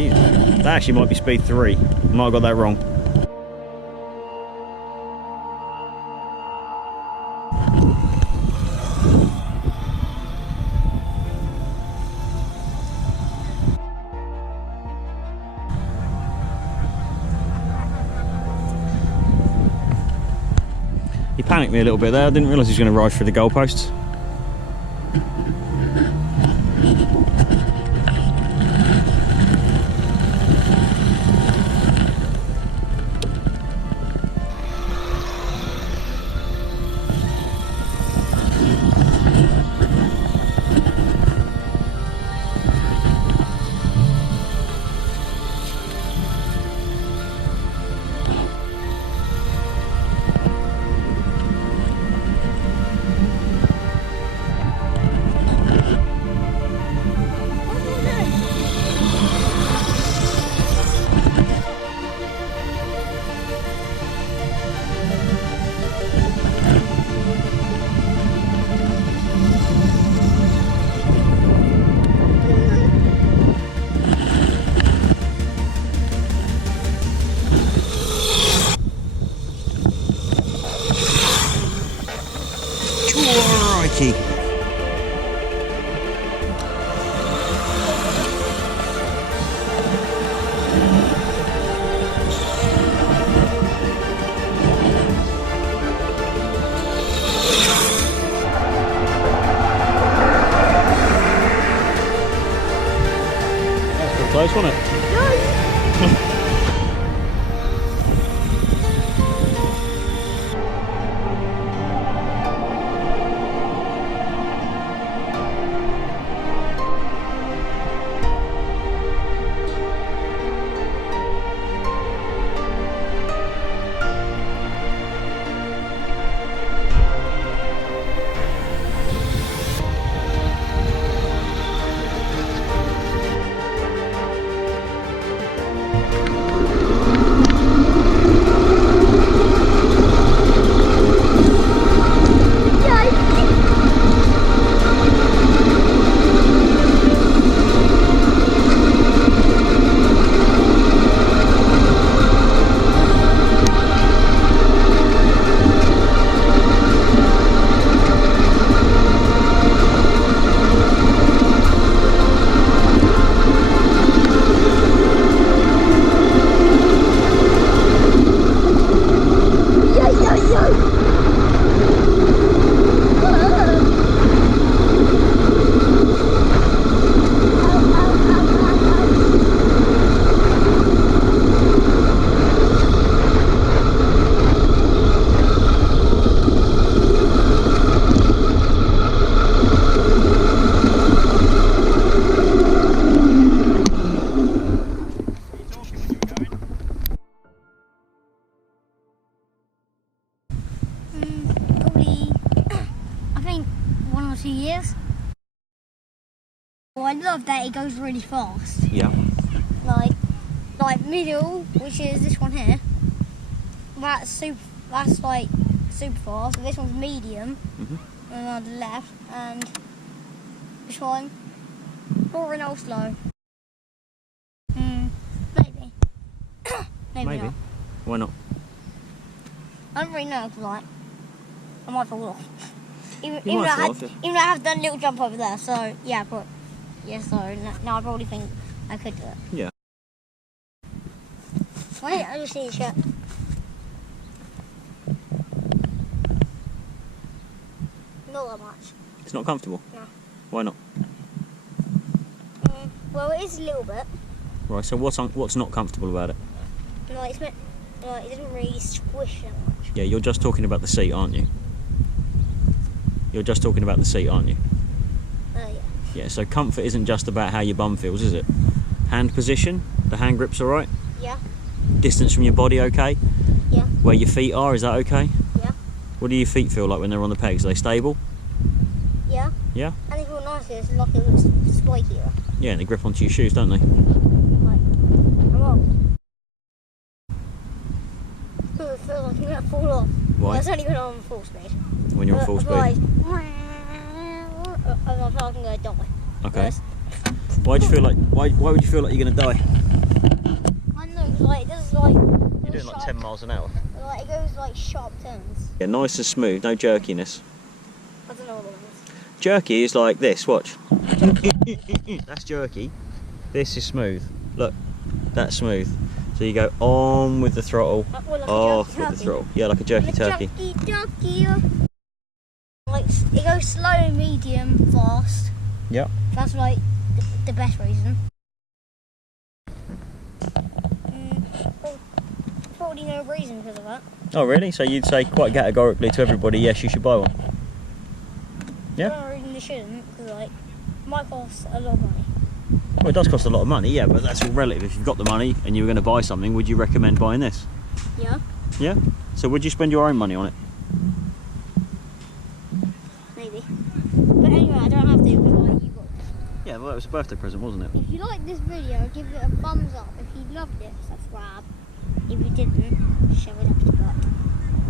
cheating. That actually might be speed 3. Might have got that wrong. He panicked me a little bit there. I didn't realise he was going to ride through the goalposts. Crikey. That's pretty close, wasn't it? Well, I love that it goes really fast. Yeah. Like middle, which is this one here. That's like super fast. So this one's medium, and on the left, and this one, boring old slow. Maybe. Maybe not. Why not? I don't really know, because like, I might fall off. Even You though might fall off, yeah. even though I have done a little jump over there, so yeah, but yeah, so now I probably think I could do it. Yeah. Wait, I just see your shirt. Not that much. It's not comfortable? No. Why not? Well, it is a little bit. Right, so what's not comfortable about it? No, it doesn't really squish that much. Yeah, you're just talking about the seat, aren't you? You're just talking about the seat, aren't you? Yeah. Yeah, so comfort isn't just about how your bum feels, is it? Hand position, the hand grip's alright? Yeah. Distance from your body okay? Yeah. Where your feet are, is that okay? Yeah. What do your feet feel like when they're on the pegs? Are they stable? Yeah. Yeah? And they feel nicer, it's like a little spikier. Yeah, and they grip onto your shoes, don't they? Like, I'm on. It feels like you're going to fall off. Why? That's only when I'm on full speed. When you're on full speed? I feel like I'm going to die. Okay. Why would you feel like you're going to die? miles an hour. Like, it goes like sharp turns. Yeah, nice and smooth, no jerkiness. I don't know what that is. Jerky is like this, watch. That's jerky. This is smooth. Look, that's smooth. So you go on with the throttle, Like off with the throttle. Yeah, like a jerky turkey. Jerky. Like, it goes slow, medium, fast. Yeah. That's like the best reason. Probably no reason because of that. Oh really? So you'd say quite categorically to everybody, yes, you should buy one? Yeah? No reason they shouldn't, because like, it might cost a lot of money. Well, it does cost a lot of money, yeah, but that's all relative. If you've got the money and you were going to buy something, would you recommend buying this? Yeah. Yeah? So would you spend your own money on it? Maybe. But anyway, I don't have to, because like, you got it. Yeah, well, it was a birthday present, wasn't it? If you liked this video, give it a thumbs up. If you loved it, subscribe. If you didn't, shove it up your butt.